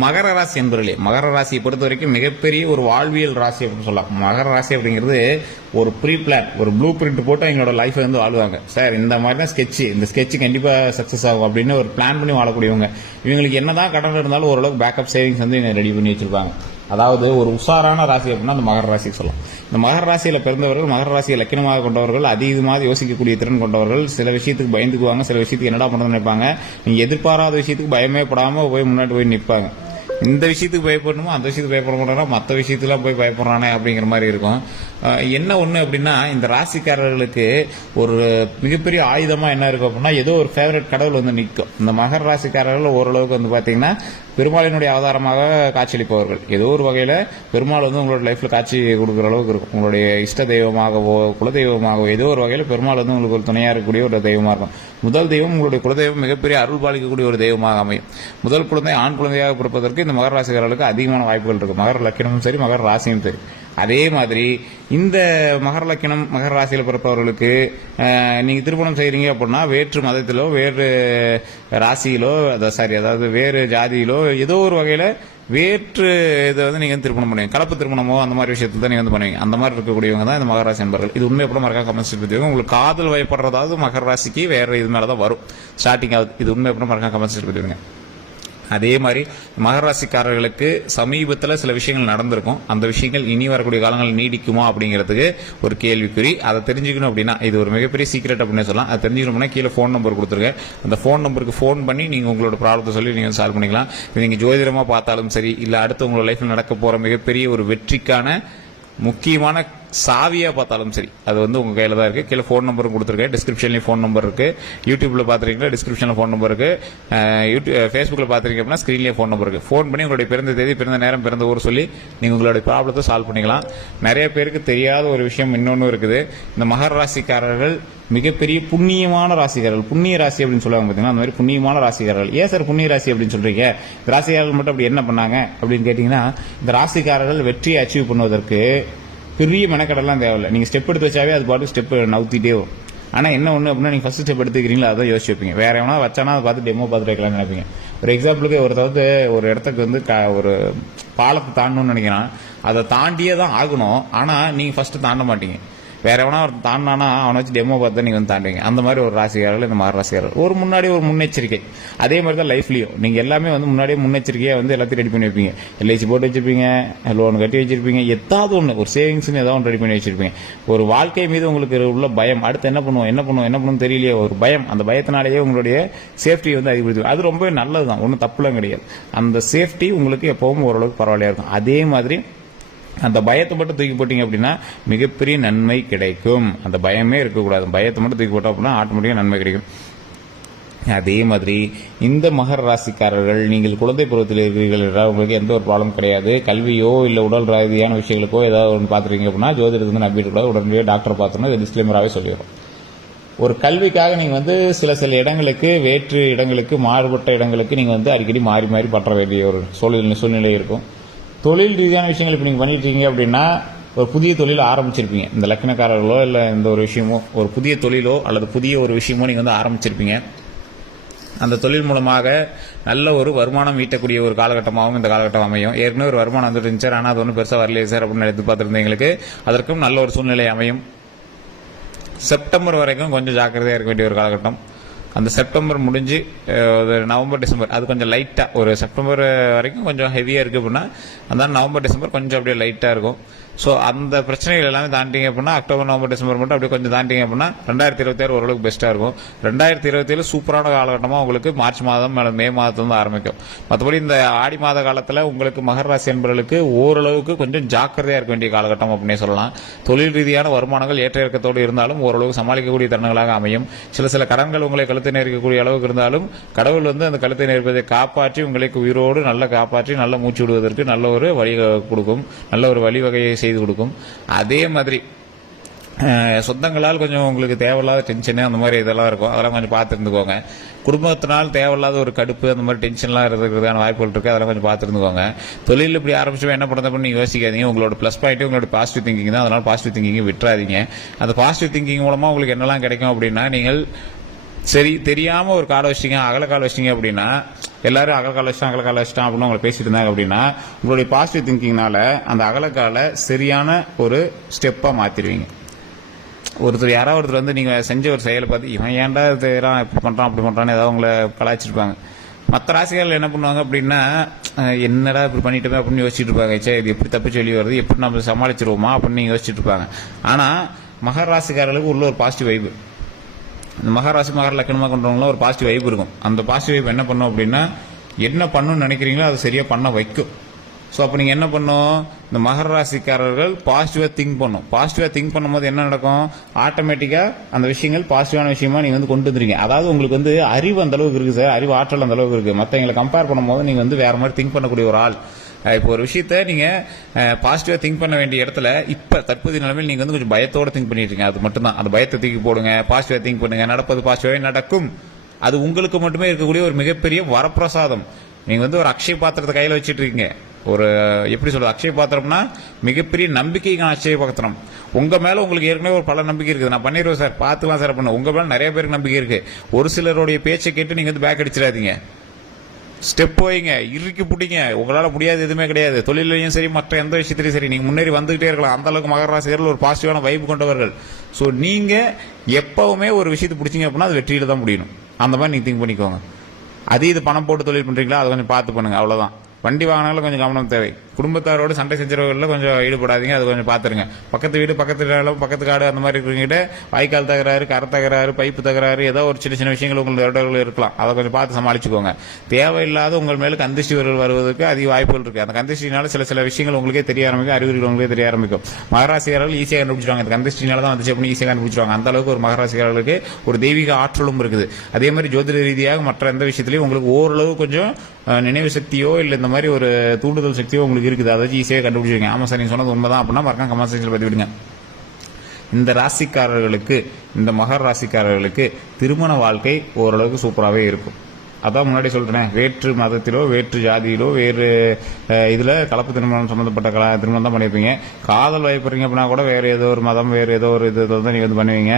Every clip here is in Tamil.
மகர ராசி என்பர்களே மகர ராசியை பொறுத்த வரைக்கும் மிகப்பெரிய ஒரு வாழ்வியல் ராசி அப்படின்னு சொல்லலாம். மகர ராசி அப்படிங்கிறது ஒரு ப்ரீ பிளான் ஒரு ப்ளூ பிரிண்ட் போட்டு எங்களோட லைஃபை வந்து வாழ்வாங்க. சார் இந்த மாதிரி தான் ஸ்கெட்சு இந்த ஸ்கெட்சு கண்டிப்பாக சக்ஸஸ் ஆகும் அப்படின்னு ஒரு பிளான் பண்ணி வாழக்கூடியவங்க. இவங்களுக்கு என்னதான் கடன் இருந்தாலும் ஓரளவுக்கு பேக்கப் சேவிங்ஸ் வந்து இவங்க ரெடி பண்ணி வச்சிருப்பாங்க. அதாவது ஒரு உஷாரான ராசி அப்படின்னா அந்த மகர ராசி சொல்லலாம். இந்த மகர ராசியில் பிறந்தவர்கள் மகர ராசியை லக்கினமாக கொண்டவர்கள் அதிகமாக யோசிக்கக்கூடிய திறன் கொண்டவர்கள் சில விஷயத்துக்கு பயந்துக்குவாங்க சில விஷயத்துக்கு என்னடா பண்ணுறதுன்னு நினைப்பாங்க. நீங்கள் எதிர்பாராத விஷயத்துக்கு பயமே படாமல் போய் முன்னாடி போய் நிற்பாங்க இந்த விஷயத்துக்கு பயப்படணுமோ அந்த விஷயத்துக்கு பயப்பட மாட்டானா மற்ற விஷயத்துலாம் போய் பயப்படுறானே அப்படிங்கிற மாதிரி இருக்கும். என்ன ஒன்று அப்படின்னா இந்த ராசிக்காரர்களுக்கு ஒரு மிகப்பெரிய ஆயுதமாக என்ன இருக்கும் அப்படின்னா ஏதோ ஒரு ஃபேவரட் கடவுள் வந்து நிற்கும் இந்த மகர ராசிக்காரர்கள் ஓரளவுக்கு வந்து பார்த்தீங்கன்னா பெருமாளினுடைய அவதாரமாக காட்சியளிப்பவர்கள். ஏதோ ஒரு வகையில் பெருமாள் வந்து உங்களோட லைஃப்ல காட்சி கொடுக்குற அளவுக்கு இருக்கும். உங்களுடைய இஷ்ட தெய்வமாகவோ குலதெய்வமாகவோ ஏதோ ஒரு வகையில் பெருமாள் வந்து உங்களுக்கு ஒரு துணையாக இருக்கக்கூடிய ஒரு தெய்வமாக இருக்கும். முதல் தெய்வம் உங்களுடைய குலதெய்வம் மிகப்பெரிய அருள் பாலிக்கக்கூடிய ஒரு தெய்வமாக அமையும். முதல் குழந்தை ஆண் குழந்தையாக பிறப்பதற்கு இந்த மகர ராசிக்காரர்களுக்கு அதிகமான வாய்ப்புகள் இருக்கு. மகர லக்கினமும் சரி மகர ராசியும் சரி. அதே மாதிரி இந்த மகர லக்கணம் மகர ராசியில் பிறப்பவர்களுக்கு நீங்கள் திருமணம் செய்கிறீங்க அப்படின்னா வேற்று மதத்திலோ வேறு ராசியிலோ சாரி அதாவது வேறு ஜாதியிலோ ஏதோ ஒரு வகையில் வேற்று இதை வந்து நீங்கள் திருமணம் பண்ணுவீங்க. கலப்பு திருமணமோ அந்த மாதிரி விஷயத்தில் தான் நீங்கள் வந்து பண்ணுவீங்க. அந்த மாதிரி இருக்கக்கூடியவங்க தான் இந்த மகர ராசி இது உண்மை எப்படி மறக்காம கமெண்ட்ஸ் பத்தியும் உங்களுக்கு காதல் வயப்படுறதாவது மகர ராசிக்கு வேறு இது மேலே தான் வரும். ஸ்டார்டிங் ஆகுது. இது உண்மை எப்படி மறக்காம கமெண்ட்ஸ் பத்தியுங்க அதே மாதிரி மகராசிக்காரர்களுக்கு சமீபத்தில் சில விஷயங்கள் நடந்திருக்கும். அந்த விஷயங்கள் இனி வரக்கூடிய காலங்கள் நீடிக்குமா அப்படிங்கிறதுக்கு ஒரு கேள்விக்குறி. அதை தெரிஞ்சுக்கணும் அப்படின்னா இது ஒரு மிகப்பெரிய சீக்ரெட் அப்படின்னு சொல்லலாம். அதை தெரிஞ்சுக்கணும்னா கீழே ஃபோன் நம்பர் கொடுத்துருக்கேன் அந்த ஃபோன் நம்பருக்கு ஃபோன் பண்ணி நீங்கள் உங்களோட ப்ராப்ளத்தை சொல்லி நீங்கள் சால்வ் பண்ணிக்கலாம். நீங்கள் ஜோதிடமாக பார்த்தாலும் சரி இல்லை அடுத்து உங்களோட லைஃப்பில் நடக்க போகிற மிகப்பெரிய ஒரு வெற்றிக்கான முக்கியமான சாவியாக பார்த்தாலும் சரி அது வந்து உங்கள் கையில் தான் இருக்குது கீழே ஃபோன் நம்பரும் கொடுத்துருக்கேன். டிஸ்கிரிப்ஷன்லேயும் ஃபோன் நம்பர் இருக்குது யூடியூப்பில் பார்த்துருக்கீங்களா? டிஸ்கிரிப்ஷனில் ஃபோன் நம்பர் இருக்குது அஹ் யூடியூப் ஃபேஸ்புக்ல அப்படின்னா ஸ்க்ரீன்லேயே ஃபோன் நம்பர் இருக்குது ஃபோன் பண்ணி உங்களுடைய பிறந்த தேதி பிறந்த நேரம் பிறந்த ஊர் சொல்லி நீங்கள் உங்களுடைய ப்ராப்ளத்தை சால்வ் பண்ணிக்கலாம். நிறைய பேருக்கு தெரியாத ஒரு விஷயம் இன்னொன்று இருக்குது. இந்த மகர ராசிக்காரர்கள் மிகப்பெரிய புண்ணியமான ராசிகாரர்கள் புண்ணிய ராசி அப்படின்னு சொல்லுவாங்க பார்த்தீங்கன்னா அந்த மாதிரி புண்ணியமான ராசிக்காரர்கள். ஏன் சார் புண்ணிய ராசி அப்படின்னு சொல்றீங்க? இந்த ராசிக்காரர்கள் மட்டும் அப்படி என்ன பண்ணாங்க அப்படின்னு கேட்டிங்கன்னா இந்த ராசிக்காரர்கள் வெற்றியை அச்சீவ் பண்ணுவதற்கு பெரிய மெனக்கடலாம் தேவையில்லை. நீங்கள் ஸ்டெப் எடுத்து வச்சாவே அது பாட்டு ஸ்டெப் நவுத்திட்டே வரும். ஆனால் என்ன ஒன்று அப்படின்னா நீங்கள் ஃபஸ்ட் ஸ்டெப் எடுத்துக்கிறீங்களா அதான் யோசிச்சு வைப்பீங்க. வேற எவனா வச்சானா அதை பார்த்து டெமோ பார்த்துட்டு வைக்கலாம்னு நினைப்பீங்க. ஒரு எக்ஸாம்பிளுக்கு ஒருத்தவது ஒரு இடத்துக்கு வந்து க- ஒரு பாலத்தை தாண்டணும்னு நினைக்கிறான். அதை தாண்டியே தான் ஆகணும். ஆனால் நீங்கள் ஃபஸ்ட்டு தாண்ட மாட்டீங்க. வேற எவனா ஒரு தாண்டானா அவனை வச்சு டெமோ பார்த்து நீங்க வந்து தாண்டுவீங்க. அந்த மாதிரி ஒரு ராசிகாரர்கள் இந்த மாதிரி ராசிக்காரர்கள். ஒரு முன்னாடி ஒரு முன்னெச்சரிக்கை. அதே மாதிரி தான் லைஃப்லயும் நீங்க எல்லாமே வந்து முன்னாடியே முன்னெச்சரிக்கையா வந்து எல்லாத்தையும் ரெடி பண்ணி வைப்பீங்க. எல்ஐசி போட்டு வச்சிருப்பீங்க லோன் கட்டி வச்சிருப்பீங்க ஏதாவது ஒன்று ஒரு சேவிங்ஸ்னு ஏதாவது ஒன்று ரெடி பண்ணி வச்சிருப்பீங்க. ஒரு வாழ்க்கை மீது உங்களுக்கு உள்ள பயம். அடுத்து என்ன பண்ணுவோம்? என்ன பண்ணுவோம்? என்ன பண்ணுவோம் தெரியலையே. ஒரு பயம். அந்த பயத்தினாலேயே உங்களுடைய சேஃப்டி வந்து அதிகப்படுத்தி அது ரொம்பவே நல்லது தான் ஒன்றும் தப்புலாம் கிடையாது. அந்த சேஃப்டி உங்களுக்கு எப்பவும் ஓரளவுக்கு பரவாயில்லையா இருக்கும். அதே மாதிரி அந்த பயத்தை மட்டும் தூக்கி போட்டீங்க அப்படின்னா மிகப்பெரிய நன்மை கிடைக்கும். அந்த பயமே இருக்கக்கூடாது. பயத்தை மட்டும் தூக்கி போட்டோம் அப்படின்னா ஆட்டோமேட்டிக்காக நன்மை கிடைக்கும். அதே மாதிரி இந்த மகர ராசிக்காரர்கள் நீங்கள் குழந்தை பருவத்தில் இருக்கிறீர்கள் என்றால் உங்களுக்கு எந்த ஒரு ப்ராப்ளம் கிடையாது. கல்வியோ இல்லை உடல் ரீதியான விஷயங்களுக்கோ ஏதாவது ஒன்று பார்த்துருக்கீங்க அப்படின்னா ஜோதிடத்தை வந்து நம்பிட்டு கூடாது உடனடியாக டாக்டர் பார்த்தோன்னா இது டிஸ்க்ளைமராகவே சொல்லிடுறோம். ஒரு கல்விக்காக நீங்கள் வந்து சில சில இடங்களுக்கு வேற்று இடங்களுக்கு மாறுபட்ட இடங்களுக்கு நீங்கள் வந்து அடிக்கடி மாறி மாறி பற்ற வேண்டிய ஒரு சூழ்நிலை சூழ்நிலை இருக்கும். தொழில் ரீதியான விஷயங்கள் இப்போ நீங்கள் பண்ணிட்டு இருக்கீங்க அப்படின்னா ஒரு புதிய தொழில் ஆரம்பிச்சிருப்பீங்க. இந்த லக்னக்காரர்களோ இல்லை இந்த ஒரு விஷயமோ ஒரு புதிய தொழிலோ அல்லது புதிய ஒரு விஷயமோ நீங்கள் வந்து ஆரம்பிச்சிருப்பீங்க. அந்த தொழில் மூலமாக நல்ல ஒரு வருமானம் ஈட்டக்கூடிய ஒரு காலகட்டமாகவும் இந்த காலகட்டம் அமையும். ஏற்கனவே ஒரு வருமானம் வந்துட்டு இருந்துச்சு ஆனால் அது ஒன்றும் பெருசாக வரலையே சார் அப்படின்னு எடுத்து பார்த்துருந்தவங்களுக்கு அதற்கும் நல்ல ஒரு சூழ்நிலை அமையும். செப்டம்பர் வரைக்கும் கொஞ்சம் ஜாக்கிரதையாக இருக்க வேண்டிய ஒரு காலகட்டம். அந்த செப்டம்பர் முடிஞ்சு ஒரு நவம்பர் டிசம்பர் அது கொஞ்சம் லைட்டாக ஒரு செப்டம்பர் வரைக்கும் கொஞ்சம் ஹெவியாக இருக்குது அப்படின்னா அந்த நவம்பர் டிசம்பர் கொஞ்சம் அப்படியே லைட்டாக இருக்கும். ஸோ அந்த பிரச்சனைகள் எல்லாமே தாண்டிங்க அப்படின்னா அக்டோபர் நவம்பர் டிசம்பர் மட்டும் அப்படியே கொஞ்சம் தாண்டிங்க அப்படின்னா ரெண்டாயிரத்தி இருபத்தி ஆறு ஓரளவுக்கு பெஸ்ட்டாக இருக்கும். ரெண்டாயிரத்தி இருபத்தி ஏழு சூப்பரான காலகட்டமாக உங்களுக்கு மார்ச் மாதம் மேலே மே மாதத்துல ஆரம்பிக்கும். மற்றபடி இந்த ஆடி மாத காலத்தில் உங்களுக்கு மகர ராசி என்பவர்களுக்கு ஓரளவுக்கு கொஞ்சம் ஜாக்கிரதையாக இருக்க வேண்டிய காலகட்டம் அப்படின்னே சொல்லலாம். தொழில் ரீதியான வருமானங்கள் ஏற்ற இறக்கத்தோடு இருந்தாலும் ஓரளவுக்கு சமாளிக்கக்கூடிய தருணங்களாக அமையும். சில சில கடன்கள் உங்களை கழுத்தை நெருக்கக்கூடிய அளவுக்கு இருந்தாலும் கடவுள் வந்து அந்த கழுத்தை நெரிப்பதை காப்பாற்றி உங்களுக்கு உயிரோடு நல்ல காப்பாற்றி நல்ல மூச்சு விடுவதற்கு நல்ல ஒரு வழி கொடுக்கும் நல்ல ஒரு வழிவகையை செய்து கொடுக்கும். அதே மாதிரி சொந்தங்களால் கொஞ்சம் உங்களுக்கு தேவையில்லாத டென்ஷனு அந்த மாதிரி இதெல்லாம் இருக்கும். அதெல்லாம் கொஞ்சம் பார்த்துருந்துக்கோங்க குடும்பத்தினால் தேவையில்லாத ஒரு கடுப்பு அந்த மாதிரி டென்ஷன்லாம் இருக்கிறதுக்கான வாய்ப்புகள் இருக்கு. அதெல்லாம் கொஞ்சம் பார்த்துருந்துக்கோங்க தொழில் இப்படி ஆரம்பிச்சு என்ன பண்ணுறது நீங்கள் யோசிக்காதீங்க. உங்களோட ப்ளஸ் பாயிண்ட் உங்களோட பாசிட்டிவ் திங்கிங் தான். அதனால் பாசிட்டிவ் திங்கிங் விட்டுறாதீங்க. அந்த பாசிட்டிவ் திங்கிங் மூலமாக உங்களுக்கு என்னெல்லாம் கிடைக்கும் அப்படின்னா நீங்கள் சரி தெரியாம ஒரு காலை வச்சிட்டீங்க அகல கால் வச்சிட்டீங்க அப்படின்னா எல்லாரும் அகல அகலக்கால வச்சிட்டான் கால வச்சிட்டான் அப்படின்னு உங்களை பேசிட்டு இருந்தாங்க அப்படின்னா உங்களுடைய பாசிட்டிவ் திங்கிங்னால அந்த அகலக்கால சரியான ஒரு ஸ்டெப்பாக மாற்றிடுவீங்க ஒருத்தர் யாராவது ஒருத்தர் வந்து நீங்கள் செஞ்ச ஒரு செயலை பார்த்து இவன் ஏன்டா செய்கிறான் இப்படி பண்ணுறான் அப்படி பண்ணுறான்னு ஏதாவது உங்களை கலாய்ச்சிருப்பாங்க. மற்ற ராசிகள் என்ன பண்ணுவாங்க அப்படின்னா என்னடா இப்படி பண்ணிட்டோமே அப்படின்னு யோசிச்சுட்டு இருப்பாங்க. சே இது எப்படி தப்பிச்சு வெளியே வருது எப்படி நம்ம சமாளிச்சிருவோமா அப்படின்னு யோசிச்சுட்டு இருப்பாங்க. ஆனால் மகர ராசிக்காரர்களுக்கு உள்ள ஒரு பாசிட்டிவ் வைப்பு இந்த மகராசி மகர லக்கணமாக கொண்டவங்களும் ஒரு பாசிட்டிவ் வைப் இருக்கும். அந்த பாசிட்டிவ் வைப் என்ன பண்ணும் அப்படின்னா என்ன பண்ணணும்னு நினைக்கிறீங்களோ அதை சரியாக பண்ண வைக்கும். ஸோ அப்போ நீங்கள் என்ன பண்ணும்? இந்த மகர ராசிக்காரர்கள் பாசிட்டிவாக திங்க் பண்ணும். பாசிட்டிவாக திங்க் பண்ணும்போது என்ன நடக்கும்? ஆட்டோமேட்டிக்காக அந்த விஷயங்கள் பாசிட்டிவான விஷயமா நீங்கள் வந்து கொண்டு வந்துருங்க அதாவது உங்களுக்கு வந்து அறிவு அந்த அளவுக்கு இருக்குது சார் அறிவு ஆற்றல் அந்த அளவுக்கு இருக்குது மற்றவங்களை கம்பேர் பண்ணும்போது நீங்கள் வந்து வேற மாதிரி திங்க் பண்ணக்கூடிய ஒரு ஆள். இப்போ ஒரு விஷயத்த நீங்க பாசிட்டிவா திங்க் பண்ண வேண்டிய இடத்துல இப்ப தற்போதைய நிலைமையில் நீங்க வந்து கொஞ்சம் பயத்தோட திங்க் பண்ணிட்டு இருக்கீங்க. அது மட்டும்தான். அந்த பயத்தை தூக்கி போடுங்க பாசிட்டிவா திங்க் பண்ணுங்க நடப்பது பாசிட்டிவாவே நடக்கும். அது உங்களுக்கு மட்டுமே இருக்கக்கூடிய ஒரு மிகப்பெரிய வரப்பிரசாதம். நீங்க வந்து ஒரு அக்ஷய பாத்திரத்தை கையில வச்சுட்டு இருக்கீங்க. ஒரு எப்படி சொல்றது அக்ஷய பாத்திரம்னா மிகப்பெரிய நம்பிக்கைக்கான அக்ஷய பாத்திரம். உங்க மேல உங்களுக்கு ஏற்கனவே ஒரு பல நம்பிக்கை இருக்குது. நான் பண்ணிடுவேன் சார். பார்த்துக்கலாம் சார் பண்ண உங்க மேல நிறைய பேருக்கு நம்பிக்கை இருக்கு. ஒரு சிலருடைய பேச்சை கேட்டு நீங்க வந்து பேக் அடிச்சிடாதீங்க. ஸ்டெப் வைங்க இறுக்கி பிடிங்க. உங்களால முடியாது எதுவுமே கிடையாது. தொழிலையும் சரி மற்ற எந்த விஷயத்திலையும் சரி நீங்க முன்னேறி வந்துகிட்டே இருக்கலாம். அந்த அளவுக்கு மகராசிகர்கள் ஒரு பாசிட்டிவான வைப்பு கொண்டவர்கள். ஸோ நீங்க எப்பவுமே ஒரு விஷயத்தை பிடிச்சிங்க அப்படின்னா அது வெற்றியில தான் முடியணும். அந்த மாதிரி நீங்க திங்க் பண்ணிக்கோங்க. அதே இது பணம் போட்டு தொழில் பண்றீங்களா அதை கொஞ்சம் பார்த்து பண்ணுங்க. அவ்வளவுதான். வண்டி வாங்கினாலும் கொஞ்சம் கவனம் தேவை. குடும்பத்தாரோட சண்டை செஞ்சவர்களில் கொஞ்சம் ஈடுபடாதீங்க அது கொஞ்சம் பார்த்துருங்க பக்கத்து வீடு பக்கத்து நிலம், பக்கத்து காடு அந்த மாதிரி இருக்கிறவங்ககிட்ட வாய்க்கால் தகராறு கரை தகராறு பைப்பு தகராறு ஏதோ ஒரு சின்ன சின்ன விஷயங்கள் உங்களுக்கு இடர்கள் இருக்கலாம். அதை கொஞ்சம் பார்த்து சமாளிச்சுக்கோங்க. தேவையில்லாத உங்கள் மேல கந்திஷ்டிவர்கள் வருவதற்கு அதிக வாய்ப்புகள் இருக்கு. அந்த கந்திஷ்டினால சில சில விஷயங்கள் உங்களுக்கே தெரிய ஆரம்பிக்கும் அறிகுறிகள் உங்களுக்கே தெரிய ஆரம்பிக்கும். மகராசிகாரர்கள் ஈஸியாக கண்டுபிடிச்சிருவாங்க. இந்த கந்திஷ்டினால தான் வந்துச்சு அப்படின்னு ஈஸியாக கண்டுபிடிச்சிருவாங்க. அந்த அளவுக்கு ஒரு மகராசிகாரர்களுக்கு ஒரு தெய்வீக ஆற்றலும் இருக்குது. அதே மாதிரி ஜோதிட ரீதியாக மற்ற எந்த விஷயத்திலையும் உங்களுக்கு ஓரளவு கொஞ்சம் நினைவு சக்தியோ இல்லை இந்த மாதிரி ஒரு தூண்டுதல் சக்தியோ உங்களுக்கு இருக்குது. அதாச்சும் ஈஸியாக கண்டுபிடிச்சிருங்க ஆமாம் சார் நீங்கள் சொன்னது உண்மைதான். அப்படின்னா மறக்காம கமெண்ட் செக்ஷனில் பதிவிடுங்க. இந்த ராசிக்காரர்களுக்கு இந்த மகர் ராசிக்காரர்களுக்கு திருமண வாழ்க்கை ஓரளவுக்கு சூப்பராகவே இருக்கும். அதான் முன்னாடி சொல்றேன் வேற்று மதத்திலோ வேற்று ஜாதியிலோ வேறு இதில் இதுல கலப்பு திருமணம் சம்பந்தப்பட்ட கல திருமணம் தான் பண்ணியிருப்பீங்க காதல் வயப்படுறீங்க அப்படின்னா கூட வேற ஏதோ ஒரு மதம் வேறு ஏதோ ஒரு இது தான் நீங்க வந்து பண்ணுவீங்க.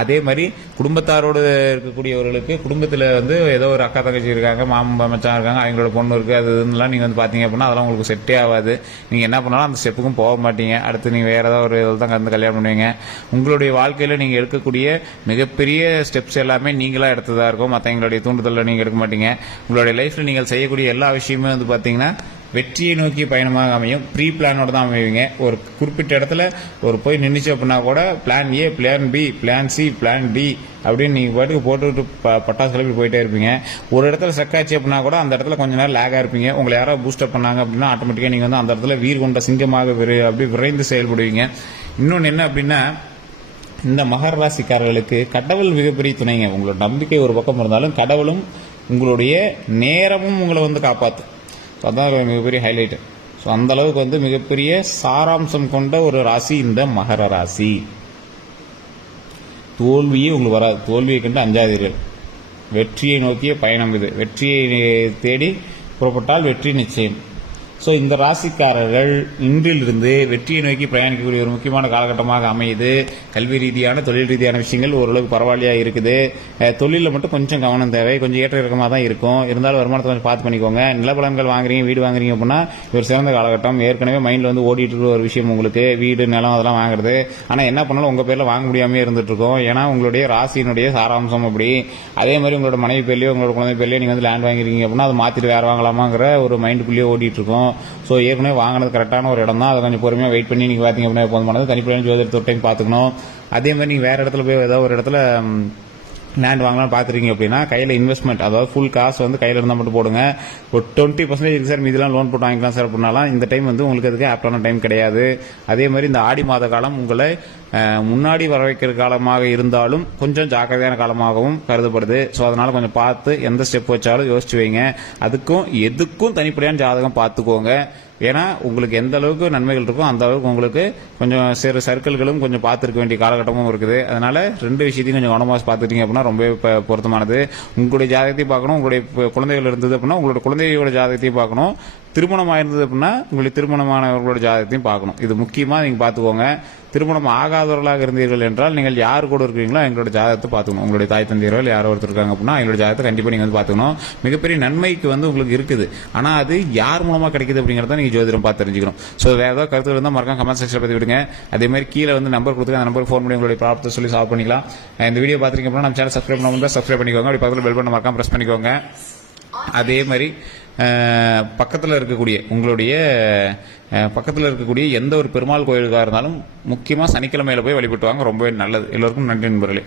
அதே மாதிரி குடும்பத்தாரோடு இருக்கக்கூடியவர்களுக்கு குடும்பத்தில் வந்து ஏதோ ஒரு அக்கா தங்கச்சி இருக்காங்க மாமா மச்சான் இருக்காங்க அவங்களோட பொண்ணு இருக்கு அது இதுலாம் நீங்க வந்து பாத்தீங்க அப்படின்னா அதெல்லாம் உங்களுக்கு செட்டே ஆகாது. நீங்க என்ன பண்ணாலும் அந்த ஸ்டெப்புக்கும் போக மாட்டீங்க. அடுத்து நீங்க வேற ஏதாவது ஒரு இதில் தான் கலந்து கல்யாணம் பண்ணுவீங்க. உங்களுடைய வாழ்க்கையில நீங்க எடுக்கக்கூடிய மிகப்பெரிய ஸ்டெப்ஸ் எல்லாமே நீங்களா எடுத்ததா இருக்கும் மற்றவங்களுடைய தூண்டுதலில் நீங்கள் எடுக்க மாட்டீங்க. உங்களுடைய லைஃப்ல நீங்கள் செய்யக்கூடிய எல்லா விஷயமுமே வந்து பார்த்தீங்கன்னா வெற்றியை நோக்கி பயணமாக அமையும். ப்ரீ பிளானோட தான் அமைவீங்க. ஒரு குறிப்பிட்ட இடத்துல ஒரு போய் நின்றுச்சு அப்படின்னா கூட plan A plan B plan C plan D அப்படின்னு நீங்கள் பாட்டுக்கு போட்டுவிட்டு ப- பட்டாசு கிளம்பி போயிட்டே இருப்பீங்க. ஒரு இடத்துல ஸ்ட்ரக் ஆச்சு அப்படின்னா கூட அந்த இடத்துல கொஞ்ச நேரம் லேகாக இருப்பீங்க. உங்களை யாராவது பூஸ்டப் பண்ணாங்க அப்படின்னா ஆட்டோமேட்டிக்காக நீங்கள் வந்து அந்த இடத்துல வீர் கொண்ட சிங்கமாக விரை- அப்படி விரைந்து செயல்படுவீங்க. இன்னொன்று என்ன அப்படின்னா இந்த மகர ராசிக்காரர்களுக்கு கடவுள் மிகப்பெரிய துணைங்க. உங்களோட நம்பிக்கை ஒரு பக்கம் இருந்தாலும் கடவுளும் உங்களுடைய நேரமும் உங்களை வந்து காப்பாற்றும் ஸோ அதான் மிகப்பெரிய ஹைலைட்டு ஸோ அந்தளவுக்கு வந்து மிகப்பெரிய சாராம்சம் கொண்ட ஒரு ராசி இந்த மகர ராசி. தோல்வியே உங்களுக்கு வராது. தோல்வியை கண்டு அஞ்சாதீர்கள். வெற்றியை நோக்கிய பயணம் இது. வெற்றியை தேடி புறப்பட்டால் வெற்றி நிச்சயம். ஸோ இந்த ராசிக்காரர்கள் இன்றிலிருந்து வெற்றியை நோக்கி பிரயாணிக்கக்கூடிய ஒரு முக்கியமான காலகட்டமாக அமையுது. கல்வி ரீதியான தொழில் ரீதியான விஷயங்கள் ஓரளவுக்கு பரவாயில்லையா இருக்குது. தொழிலில் மட்டும் கொஞ்சம் கவனம் தேவை. கொஞ்சம் ஏற்ற இறக்கமாக தான் இருக்கும். இருந்தாலும் வருமானத்தை கொஞ்சம் பார்த்து பண்ணிக்கோங்க. நிலப்பலன்கள் வாங்குறீங்க வீடு வாங்குறீங்க அப்படின்னா ஒரு சிறந்த காலகட்டம். ஏற்கனவே மைண்டில் வந்து ஓடிட்டு இருக்க ஒரு விஷயம் உங்களுக்கு. வீடு நிலம் அதெல்லாம் வாங்குறது. ஆனால் என்ன பண்ணாலும் உங்கள் பேரில் வாங்க முடியாமே இருந்துட்டு இருக்கோம். ஏன்னா உங்களுடைய ராசியினுடைய சாராம்சம் அப்படி. அதே மாதிரி உங்களோட மனைவி பேர்லேயோ உங்களோட குழந்தை பேர்லேயோ நீங்கள் வந்து லேண்ட் வாங்கிருக்கீங்க அப்படின்னா அதை மாற்றிட்டு வேறு வாங்கலாமாங்கிற ஒரு மைண்டுக்குள்ளேயே ஓடிட்டு இருக்கோம். ஸோ ஏற்கனவே வாங்கினது கரெக்டான ஒரு இடம் தான் அதை கொஞ்சம் பொறுமையாக வெயிட் பண்ணி நீங்கள் பார்த்தீங்க அப்படின்னா போதுமானது தனிப்படையான ஜோதிடத்தை ஒரு டைம் பார்த்துக்கணும் அதே மாதிரி நீங்கள் வேற இடத்துல போய் ஏதோ ஒரு இடத்துல லேண்ட் வாங்கலாம் பார்த்துருக்கீங்க அப்படின்னா கையில் இன்வெஸ்ட்மெண்ட் அதாவது ஃபுல் காசு வந்து கையில் இருந்தால் மட்டும் போடுங்க. ஒரு டுவெண்ட்டி பர்சன்டேஜ் இருக்கு சார் மீதிலாம் லோன் போட்டு வாங்கிக்கலாம் சார் அப்படின்னாலாம் இந்த டைம் வந்து உங்களுக்கு அதுக்கு ஆப்டான டைம் கிடையாது. அதே மாதிரி இந்த ஆடி மாத காலம் உங்களை முன்னாடி வர வைக்கிற காலமாக இருந்தாலும் கொஞ்சம் ஜாக்கிரதையான காலமாகவும் கருதப்படுது. ஸோ அதனால கொஞ்சம் பார்த்து எந்த ஸ்டெப் வச்சாலும் யோசிச்சு வைங்க. அதுக்கும் எதுக்கும் தனிப்படியான ஜாதகம் பார்த்துக்கோங்க. ஏன்னா உங்களுக்கு எந்த அளவுக்கு நன்மைகள் இருக்கோ அந்த அளவுக்கு உங்களுக்கு கொஞ்சம் சிறு சர்க்கிள்களும் கொஞ்சம் பார்த்துருக்க வேண்டிய காலகட்டமும் இருக்குது. அதனால ரெண்டு விஷயத்தையும் கொஞ்சம் கவனமாக பார்த்துட்டீங்க அப்படின்னா ரொம்பவே பொருத்தமானது. உங்களுடைய ஜாதகத்தையும் பார்க்கணும். உங்களுடைய குழந்தைகள் இருந்தது அப்படின்னா உங்களோட குழந்தையோட ஜாதகத்தையும் பார்க்கணும். திருமணம் ஆயிருந்தது அப்படின்னா உங்களுக்கு திருமணமானவர்களோட ஜாதகத்தையும் பார்க்கணும். இது முக்கியமாக நீங்கள் பார்த்துக்கோங்க. திருமணம் ஆகாதவர்களாக இருந்தீர்கள் என்றால் நீங்கள் யார் கூட இருக்கிறீங்களோ எங்களோட ஜாதகத்தை பார்த்துக்கணும். உங்களுடைய தாய் தந்தையர்கள் யாரோ ஒருத்தர் இருக்காங்க அப்படின்னா எங்களோட ஜாதகத்தை கண்டிப்பாக நீங்கள் வந்து பார்த்துக்கணும். மிகப்பெரிய நன்மைக்கு வந்து உங்களுக்கு இருக்குது. ஆனால் அது யார் மூலமாக கிடைக்குது அப்படிங்கிறத நீங்கள் ஜோதிடம் பார்த்து தெரிஞ்சுக்கணும். ஸோ வேறு ஏதாவது கருத்து இருந்தால் மறக்காம கமெண்ட் செக்ஷனில் பற்றி விடுங்க. அதே மாதிரி கீழே வந்து நம்பர் கொடுத்து அந்த நம்பர் ஃபோன் பண்ணி உங்களுடைய ப்ராப்ளத்தை சொல்லி சால்வ் பண்ணிக்கலாம். இந்த வீடியோ பார்த்துருக்கீங்க அப்படின்னா நம்ம சேனல் சப்ஸ்கிரைப் பண்ணுவோம் சப்ஸ்கிரைப் பண்ணிக்கோங்க. அப்படி பக்கத்தில் பெல் பண்ண மறக்காம ப்ரெஸ் பண்ணிக்கோங்க. அதே மாதிரி பக்கத்தில் இருக்கக்கூடிய உங்களுடைய பக்கத்தில் இருக்கக்கூடிய எந்த ஒரு பெருமாள் கோயிலுக்காக இருந்தாலும் முக்கியமாக சனிக்கிழமையில் போய் வழிபட்டு வாங்க. ரொம்பவே நல்லது. எல்லோருக்கும் நன்றி நண்பர்களே.